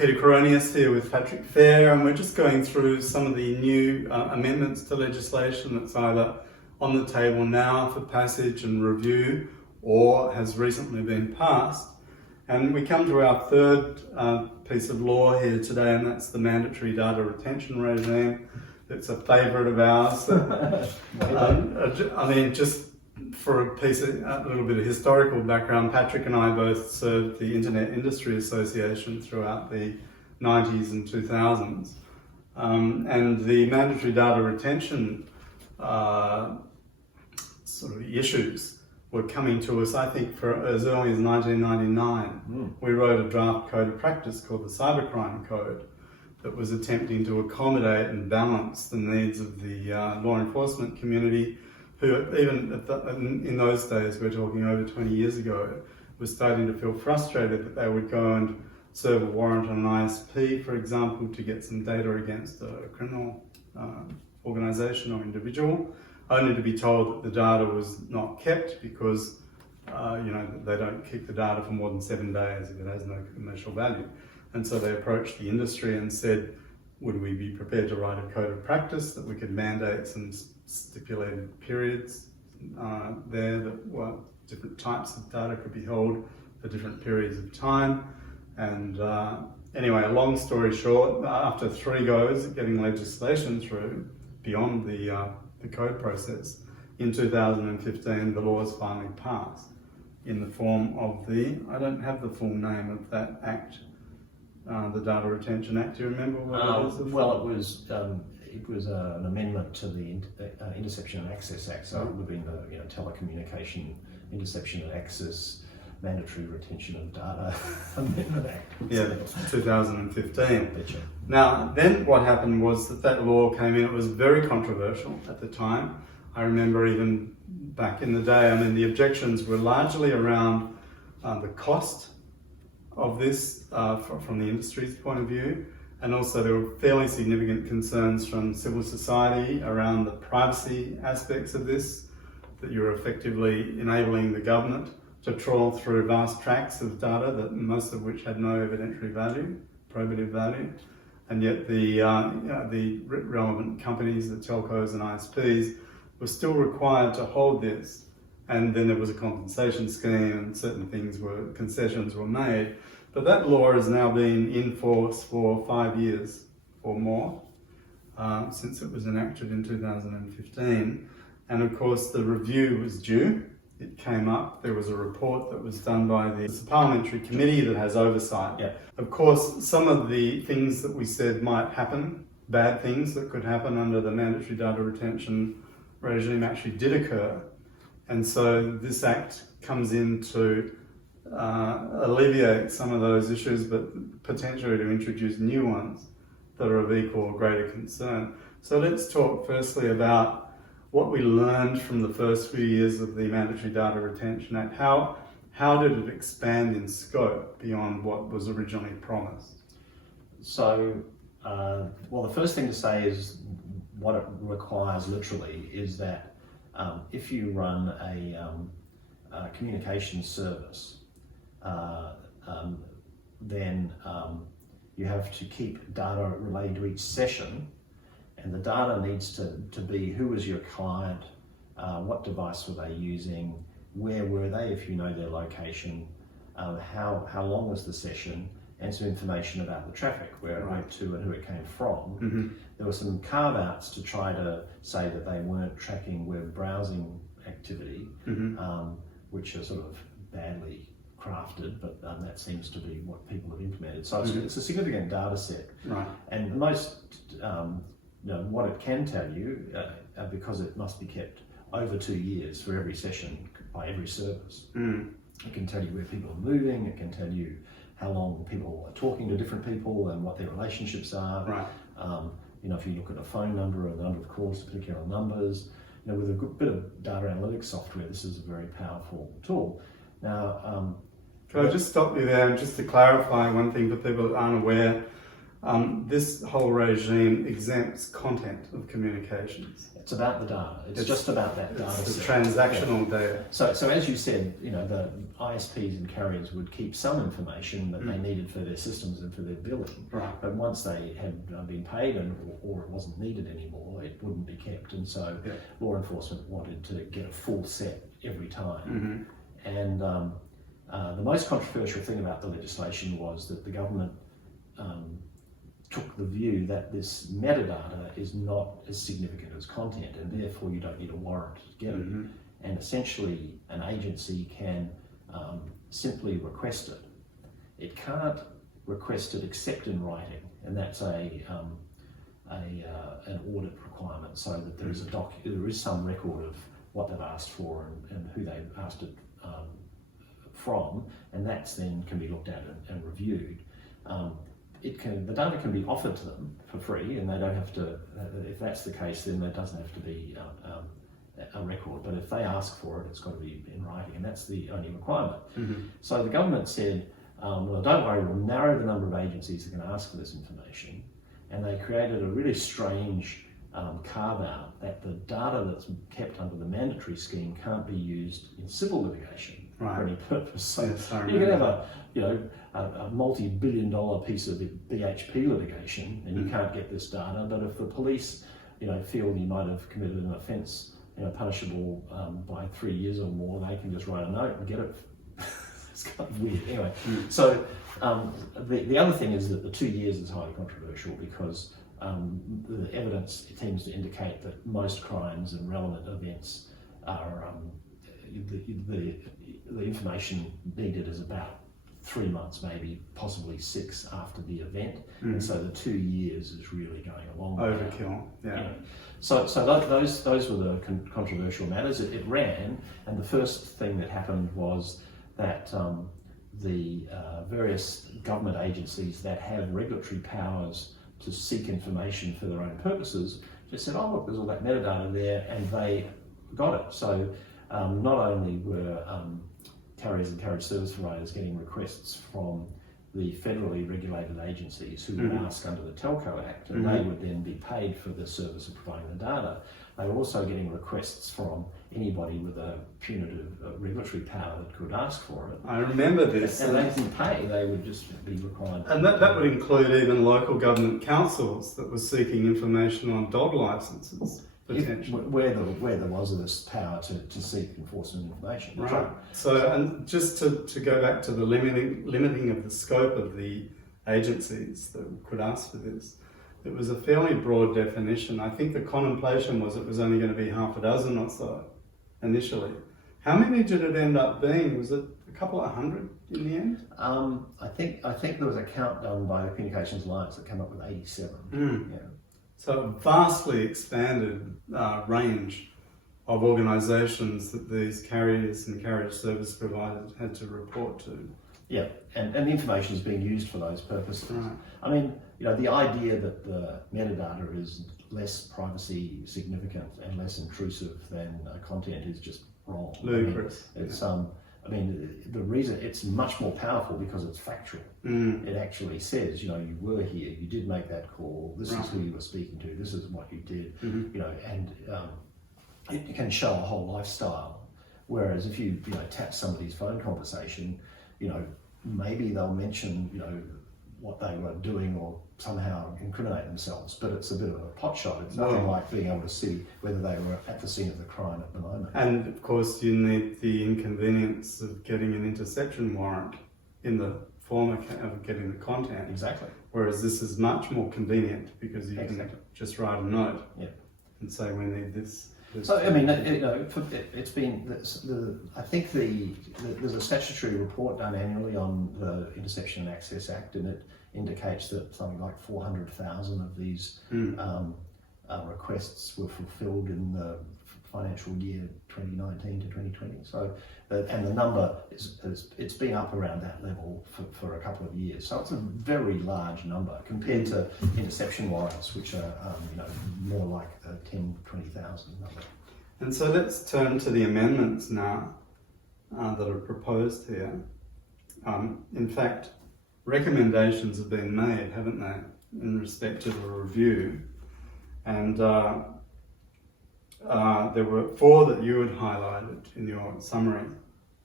Peter Coronius here with Patrick Fair, and we're just going through some of the new amendments to legislation that's either on the table now for passage and review or has recently been passed. And we come to our third piece of law here today, and that's the mandatory data retention regime. It's a favourite of ours. I mean, just for a little bit of historical background, Patrick and I both served the Internet Industry Association throughout the 90s and 2000s. And the mandatory data retention sort of issues were coming to us, I think, for as early as 1999. We wrote a draft code of practice called the Cybercrime Code that was attempting to accommodate and balance the needs of the law enforcement community, who even in those days, we're talking over 20 years ago, was starting to feel frustrated that they would go and serve a warrant on an ISP, for example, to get some data against a criminal organisation or individual, only to be told that the data was not kept because they don't keep the data for more than 7 days if it has no commercial value. And so they approached the industry and said, would we be prepared to write a code of practice that we could mandate some stipulated periods there that different types of data could be held for different periods of time. And anyway, a long story short, after 3 goes at getting legislation through beyond the code process, in 2015 the laws finally passed in the form of I don't have the full name of that act, the Data Retention Act. Do you remember what it is? Well, it was an amendment to the Interception and Access Act, so it would have been the Telecommunication Interception and Access Mandatory Retention of Data Amendment Act. Yeah, 2015. Now, then what happened was that law came in. It was very controversial at the time. I remember even back in the day, the objections were largely around the cost of this from the industry's point of view. And also there were fairly significant concerns from civil society around the privacy aspects of this, that you're effectively enabling the government to trawl through vast tracts of data, that most of which had no evidentiary value, probative value. And yet the relevant companies, the telcos and ISPs, were still required to hold this. And then there was a compensation scheme and certain concessions were made. But that law has now been in force for 5 years or more, since it was enacted in 2015. And of course the review was due. It came up, there was a report that was done by the parliamentary committee that has oversight. Yeah. Of course, some of the things that we said might happen, bad things that could happen under the mandatory data retention regime, actually did occur. And so this act comes in to alleviate some of those issues, but potentially to introduce new ones that are of equal or greater concern. So let's talk firstly about what we learned from the first few years of the Mandatory Data Retention Act. How did it expand in scope beyond what was originally promised? So, the first thing to say is what it requires literally is that if you run a communication service, then you have to keep data related to each session, and the data needs to be who was your client, what device were they using, where were they if you know their location, how long was the session, and some information about the traffic, where it went to and who it came from. Mm-hmm. There were some carve-outs to try to say that they weren't tracking web browsing activity, which are sort of badly crafted, but that seems to be what people have implemented. So it's a significant data set. Right. And most, what it can tell you, because it must be kept over 2 years for every session by every service. It can tell you where people are moving, it can tell you how long people are talking to different people and what their relationships are. Right. If you look at a phone number or the number of calls to particular numbers, with a good bit of data analytics software, this is a very powerful tool. Now, can I just stop you there and just to clarify one thing for people that aren't aware, This whole regime exempts content of communications. It's about the data. It's just about that data. It's the set. transactional data. So as you said, the ISPs and carriers would keep some information that they needed for their systems and for their billing. Right. But once they had been paid or it wasn't needed anymore, it wouldn't be kept. And so law enforcement wanted to get a full set every time. And the most controversial thing about the legislation was that the government took the view that this metadata is not as significant as content, and therefore you don't need a warrant to get it. And essentially, an agency can simply request it. It can't request it except in writing, and that's an audit requirement, so that there is there is some record of what they've asked for and who they've asked it from, and that's then can be looked at and reviewed. The data can be offered to them for free, and they don't have to. If that's the case, then there doesn't have to be a record. But if they ask for it, it's got to be in writing, and that's the only requirement. So the government said, "Well, don't worry, we'll narrow the number of agencies that can ask for this information," and they created a really strange carve out that the data that's kept under the mandatory scheme can't be used in civil litigation for any purpose. So you can have a multi-billion-dollar piece of BHP litigation, and you can't get this data. But if the police, feel you might have committed an offence, punishable by 3 years or more, they can just write a note and get it. It's kind of weird. Anyway, so the other thing is that the 2 years is highly controversial because the evidence tends to indicate that most crimes and relevant events are the information needed is about 3 months, maybe possibly 6 after the event, and so the 2 years is really going a long way. Overkill, So those were the controversial matters. It ran, and the first thing that happened was that the various government agencies that have regulatory powers to seek information for their own purposes just said, oh look, there's all that metadata there, and they got it. So not only were carriers and carriage service providers getting requests from the federally regulated agencies who would ask under the Telco Act, and they would then be paid for the service of providing the data. They were also getting requests from anybody with a punitive regulatory power that could ask for it. I remember this. And they didn't pay, they would just be required. And that would include even local government councils that were seeking information on dog licences. Where there was this power to seek enforcement information. Right. So, and just to go back to the limiting of the scope of the agencies that could ask for this, it was a fairly broad definition. I think the contemplation was it was only going to be half a dozen or so initially. How many did it end up being? Was it a couple of hundred in the end? I think there was a count done by the Communications Alliance that came up with 87. Yeah. So a vastly expanded range of organisations that these carriers and carriage service providers had to report to. Yeah, and the information is being used for those purposes. Right. I mean, the idea that the metadata is less privacy significant and less intrusive than content is just wrong. Ludicrous. The reason it's much more powerful because it's factual. It actually says, you were here, you did make that call, this is who you were speaking to, this is what you did, and it can show a whole lifestyle. Whereas if you tap somebody's phone conversation, maybe they'll mention, what they were doing or somehow incriminate themselves, but it's a bit of a pot shot. It's nothing like being able to see whether they were at the scene of the crime at the moment. And of course you need the inconvenience of getting an interception warrant in the form of getting the content. Exactly. Whereas this is much more convenient because you can just write a note and say we need this. So it's been. I think there's a statutory report done annually on the Interception and Access Act, and it indicates that something like 400,000 of these requests were fulfilled in the financial year 2019 to 2020. So, and the number it's been up around that level for a couple of years. So it's a very large number compared to interception warrants, which are more like a 10-20,000 number. And so let's turn to the amendments now that are proposed here. In fact, recommendations have been made, haven't they? in respect of a review, and there were 4 that you had highlighted in your summary.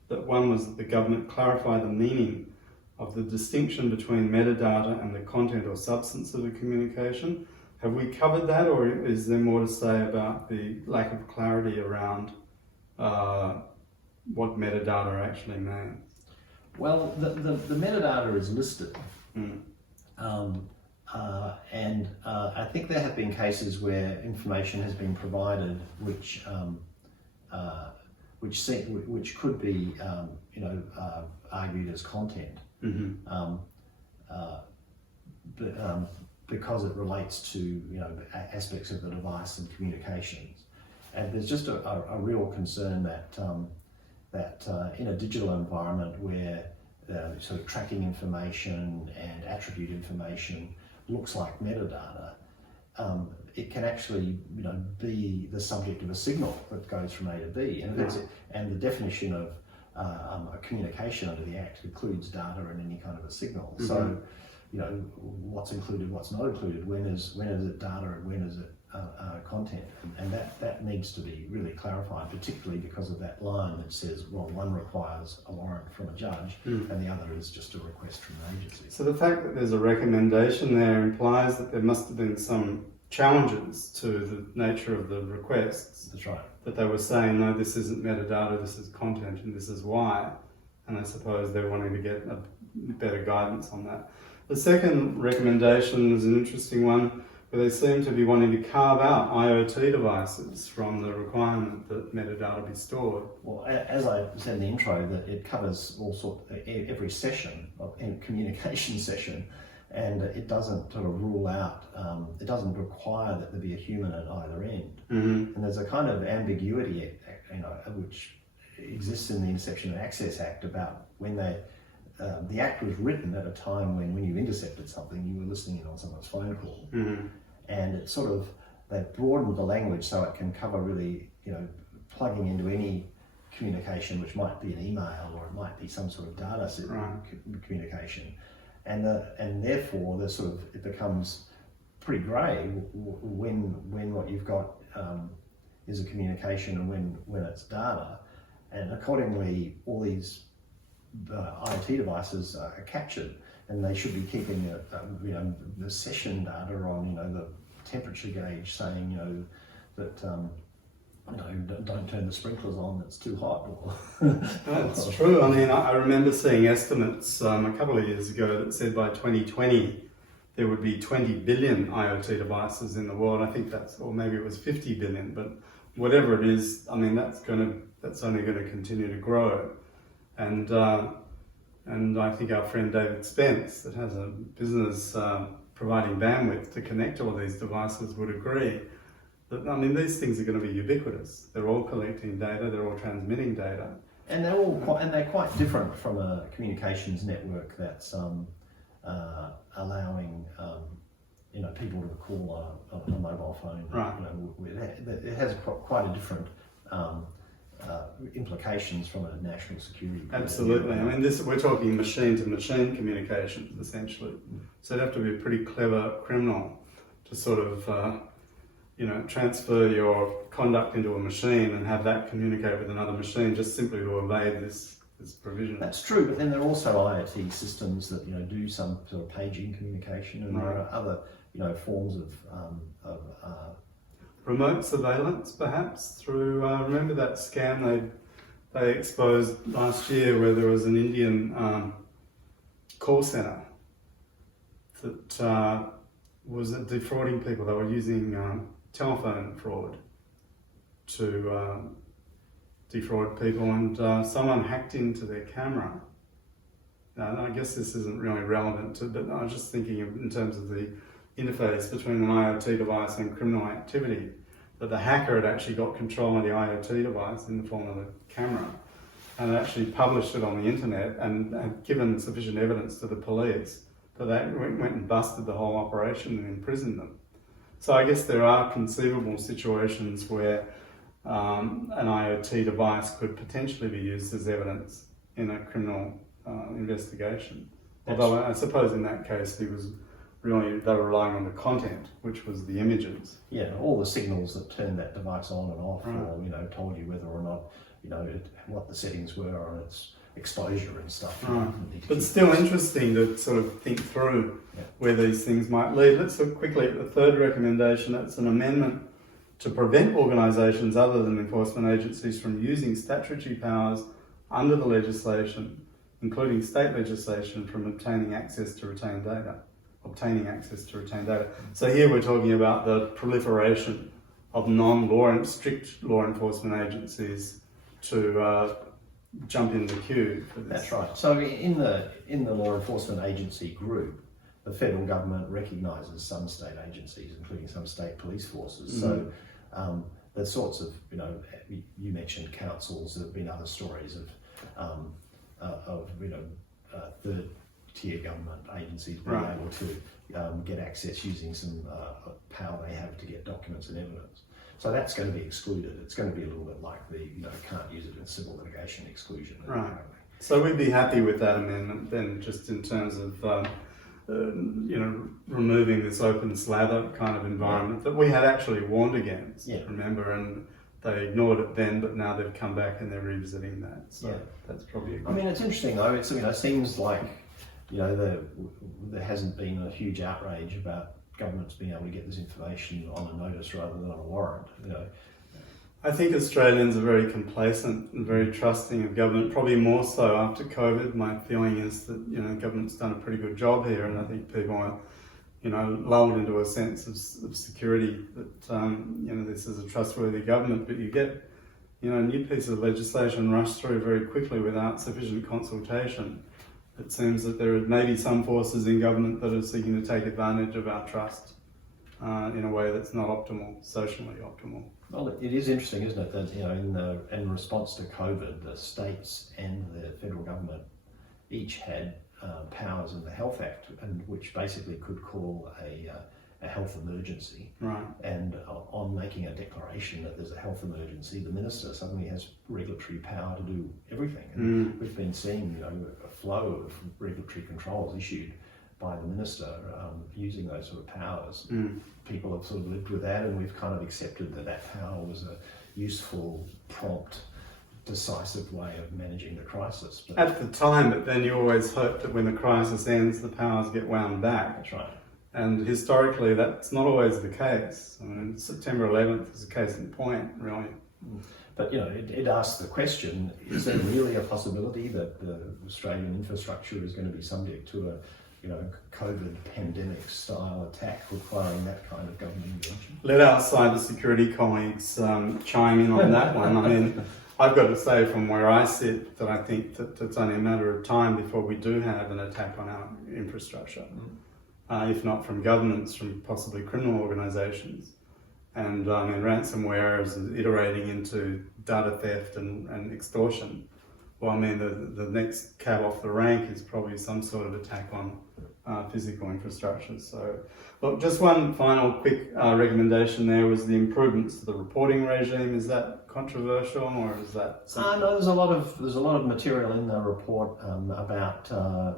That one was that the government clarify the meaning of the distinction between metadata and the content or substance of the communication. Have we covered that, or is there more to say about the lack of clarity around what metadata actually means? Well, the metadata is listed. Mm. And I think there have been cases where information has been provided which could be argued as content, Mm-hmm. because it relates to aspects of the device and communications. And there's just a real concern that in a digital environment where sort of tracking information and attribute information looks like metadata, it can actually be the subject of a signal that goes from A to B, and and the definition of a communication under the Act includes data and any kind of a signal. Mm-hmm. So what's included, what's not included, when is it data and when is it content, and that needs to be really clarified, particularly because of that line that says, well, one requires a warrant from a judge and the other is just a request from an agency. So the fact that there's a recommendation there implies that there must have been some challenges to the nature of the requests. That's right. That they were saying, no, this isn't metadata, this is content, and this is why. And I suppose they're wanting to get a better guidance on that. The second recommendation is an interesting one, where they seem to be wanting to carve out IoT devices from the requirement that metadata be stored. Well, as I said in the intro, that it covers every session, in communication session, and it doesn't sort of rule out, it doesn't require that there be a human at either end. Mm-hmm. And there's a kind of ambiguity, which exists in the Interception and Access Act about when the Act was written at a time when you intercepted something, you were listening in on someone's phone call. Mm-hmm. And it sort of, they've broadened the language so it can cover really, plugging into any communication, which might be an email or it might be some sort of data communication. And therefore, it becomes pretty grey when what you've got is a communication and when it's data. And accordingly, all these IoT devices are captured, and they should be keeping the session data on the temperature gauge, saying that don't turn the sprinklers on, it's too hot. That's true. I mean, I remember seeing estimates a couple of years ago that said by 2020 there would be 20 billion IoT devices in the world. I think or maybe it was 50 billion, but whatever it is, I mean, that's only going to continue to grow. And I think our friend David Spence, that has a business providing bandwidth to connect all these devices, would agree that, I mean, these things are going to be ubiquitous. They're all collecting data, they're all transmitting data. And they're quite different from a communications network that's allowing people to call on a mobile phone. Right. It has quite a different implications from a national security point of view. Absolutely. I mean, we're talking machine-to-machine communications, essentially. So it'd have to be a pretty clever criminal to sort of, transfer your conduct into a machine and have that communicate with another machine just simply to evade this provision. That's true, but then there are also IoT systems that do some sort of paging communication, and there are other forms of remote surveillance, perhaps, through, remember that scam they exposed last year where there was an Indian call centre that was defrauding people. They were using telephone fraud to defraud people, and someone hacked into their camera. Now, I guess this isn't really relevant but I was just thinking in terms of the interface between an IoT device and criminal activity, that the hacker had actually got control of the IoT device in the form of a camera and actually published it on the internet and had given sufficient evidence to the police that they went and busted the whole operation and imprisoned them. So I guess there are conceivable situations where an IoT device could potentially be used as evidence in a criminal investigation. Although I suppose in that case he was really they were relying on the content, which was the images. Yeah, all the signals that turned that device on and off, Right. or told you whether or not what the settings were on its exposure and stuff. Right. But still interesting to sort of think through where these things might lead. Let's look quickly at the third recommendation. That's an amendment to prevent organisations other than enforcement agencies from using statutory powers under the legislation, including state legislation, from obtaining access to retained data. So here we're talking about the proliferation of non-law and strict law enforcement agencies to jump in the queue for this. That's right. So in the law enforcement agency group, the federal government recognises some state agencies, including some state police forces. So the sorts of, you mentioned councils. There have been other stories of third tier government agencies being able to get access using some power they have to get documents and evidence. So that's going to be excluded. It's going to be a little bit like the can't use it in civil litigation exclusion. Right. So we'd be happy with that amendment then, just in terms of removing this open slather kind of environment that we had actually warned against. Yeah. Remember, and they ignored it then, but now they've come back and they're revisiting that. So that's probably a good. I mean, it's interesting though. It seems like there hasn't been a huge outrage about governments being able to get this information on a notice rather than on a warrant. I think Australians are very complacent and very trusting of government, probably more so after COVID. My feeling is that government's done a pretty good job here, and I think people are lulled into a sense of security that this is a trustworthy government. But you get a new piece of legislation rushed through very quickly without sufficient consultation. It seems that there are maybe some forces in government that are seeking to take advantage of our trust in a way that's not optimal, socially optimal. Well, it is interesting, isn't it, that in response to COVID, the states and the federal government each had powers in the Health Act, and which basically could call a health emergency. Right. And on making a declaration that there's a health emergency, the minister suddenly has regulatory power to do everything. And we've been seeing a flow of regulatory controls issued by the minister using those sort of powers. People have sort of lived with that, and we've kind of accepted that power was a useful, prompt, decisive way of managing the crisis. But at the time, but then you always hope that when the crisis ends, the powers get wound back. That's right. And historically, that's not always the case. I mean, September 11th is a case in point, really. But it asks the question: is there really a possibility that the Australian infrastructure is going to be subject to a COVID pandemic style attack requiring that kind of government intervention? Let our cybersecurity colleagues chime in on that one. I mean, I've got to say from where I sit that I think that it's only a matter of time before we do have an attack on our infrastructure. If not from governments, from possibly criminal organisations. And ransomware is iterating into data theft and extortion. Well, I mean, the next cab off the rank is probably some sort of attack on physical infrastructure. So, look, just one final quick recommendation there was the improvements to the reporting regime. Is that controversial, or is that something? No, there's a lot of material in the report about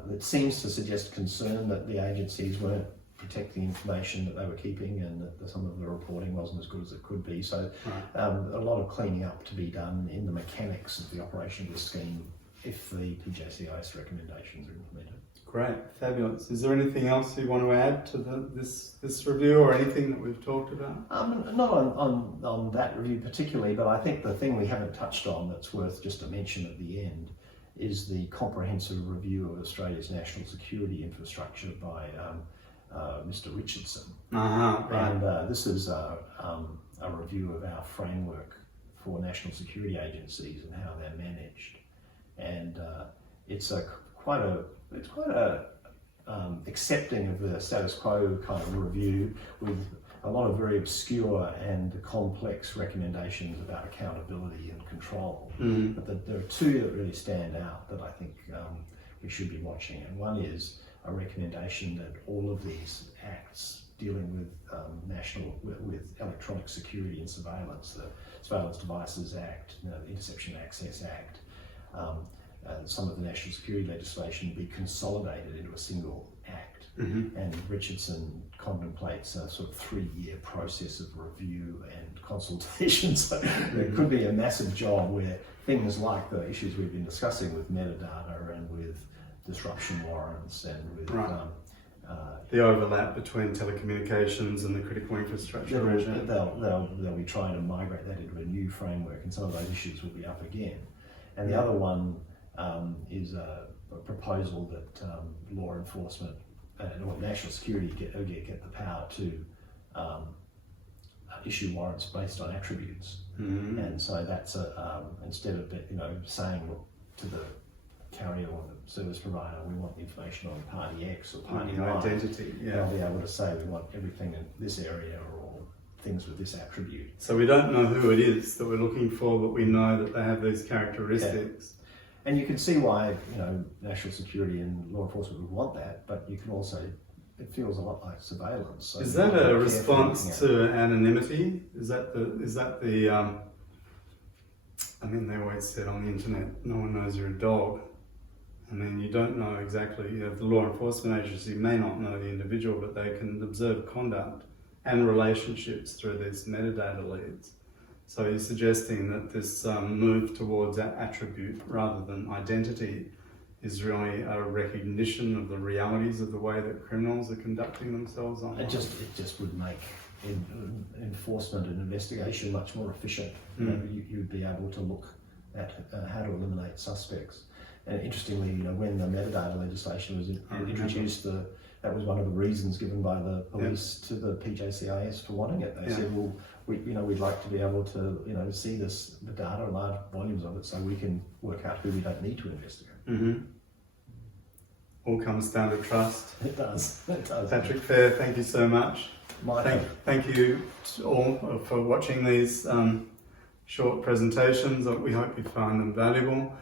that seems to suggest concern that the agencies weren't protecting information that they were keeping, and that some of the reporting wasn't as good as it could be. So a lot of cleaning up to be done in the mechanics of the operation of the scheme if the PJCIS recommendations are implemented. Great, fabulous. Is there anything else you want to add to this review, or anything that we've talked about? Not on that review particularly, but I think the thing we haven't touched on that's worth just a mention at the end is the comprehensive review of Australia's national security infrastructure by Mr. Richardson. Right. And this is a review of our framework for national security agencies and how they're managed. And it's quite a accepting of the status quo kind of review, with a lot of very obscure and complex recommendations about accountability and control. But there are two that really stand out that I think we should be watching. And one is a recommendation that all of these acts dealing with electronic security and surveillance, the Surveillance Devices Act, the Interception Access Act, some of the national security legislation be consolidated into a single act. And Richardson contemplates a sort of 3-year process of review and consultation. So there could be a massive job where things like the issues we've been discussing with metadata and with disruption warrants and with the overlap between telecommunications and the critical infrastructure regime. They'll be trying to migrate that into a new framework, and some of those issues will be up again. And the other one is a proposal that law enforcement and national security get the power to issue warrants based on attributes. And so that's instead of saying to the carrier or the service provider, we want information on party X or party Y, identity. they'll be able to say we want everything in this area or things with this attribute. So we don't know who it is that we're looking for, but we know that they have these characteristics. And you can see why national security and law enforcement would want that, but you can also, it feels a lot like surveillance. So is that a response to anonymity? Is that the I mean, they always said on the internet, no one knows you're a dog. I mean, you don't know exactly, the law enforcement agency may not know the individual, but they can observe conduct and relationships through these metadata leads. So you're suggesting that this move towards attribute rather than identity is really a recognition of the realities of the way that criminals are conducting themselves online? It just would make enforcement and investigation much more efficient. You'd be able to look at how to eliminate suspects. And interestingly, when the metadata legislation was introduced, that was one of the reasons given by the police to the PJCIS for wanting it. They said, well, we'd like to be able to, see the data, large volumes of it, so we can work out who we don't need to investigate. All comes down to trust. It does. Patrick Fair, thank you so much. Thank you to all for watching these short presentations. We hope you find them valuable.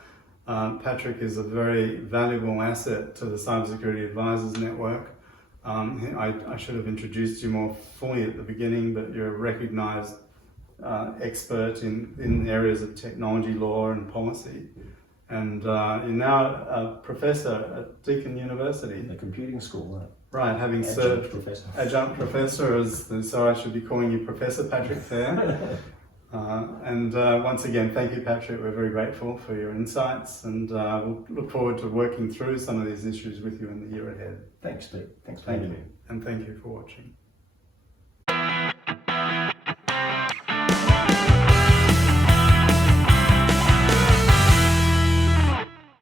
Patrick is a very valuable asset to the Cybersecurity Advisors Network. I should have introduced you more fully at the beginning, but you're a recognised expert in areas of technology law and policy. And you're now a professor at Deakin University. The computing school, right? Right, having served adjunct professor, so I should be calling you Professor Patrick Fair. And once again, thank you, Patrick. We're very grateful for your insights, and we'll look forward to working through some of these issues with you in the year ahead. Thanks, Pete. Thanks for having me. And thank you for watching.